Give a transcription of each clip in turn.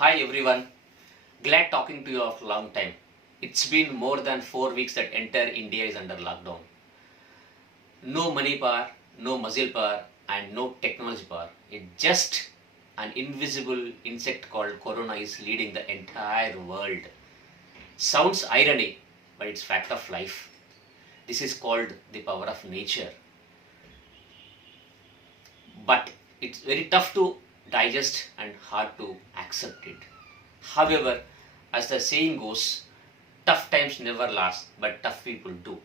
Hi everyone, glad talking to you after a long time. It's been more than 4 weeks that entire India is under lockdown. No money power, no muscle power, and no technology power. It's just an invisible insect called Corona is leading the entire world. Sounds irony, but it's fact of life. This is called the power of nature. But it's very tough to digest and hard to accept it. However, as the saying goes, tough times never last, but tough people do.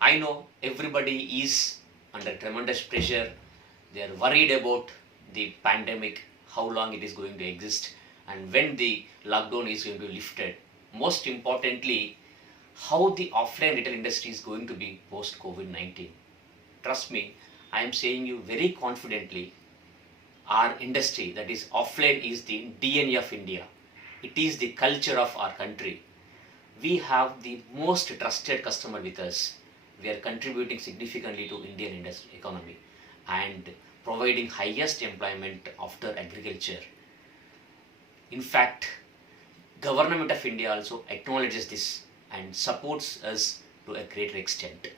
I know everybody is under tremendous pressure. They are worried about the pandemic, how long it is going to exist, and when the lockdown is going to be lifted. Most importantly, how the offline retail industry is going to be post COVID 19. Trust me, I am saying you very confidently, our industry, that is offline, is the DNA of India. It is the culture of our country. We have the most trusted customer with us. We are contributing significantly to Indian industry economy and providing highest employment after agriculture. In fact, government of India also acknowledges this and supports us to a greater extent.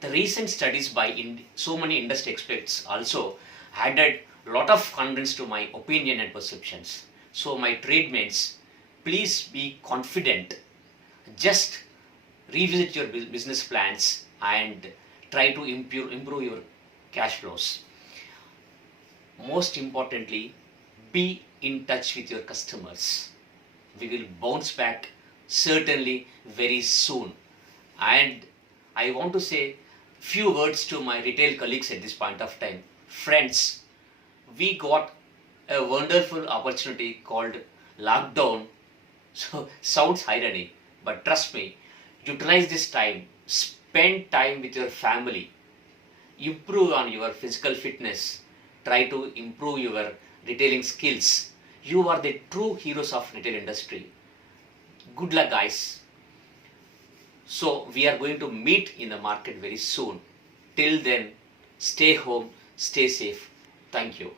The recent studies by so many industry experts also added a lot of confidence to my opinion and perceptions. So my trademates, please be confident. Just revisit your business plans and try to improve your cash flows. Most importantly, be in touch with your customers. We will bounce back certainly very soon. And I want to say few words to my retail colleagues at this point of time. Friends, we got a wonderful opportunity called lockdown. So sounds irony, but trust me, utilize this time, spend time with your family, improve on your physical fitness, try to improve your retailing skills. You are the true heroes of retail industry. Good luck, guys. So we are going to meet in the market very soon. Till then, stay home, stay safe. Thank you.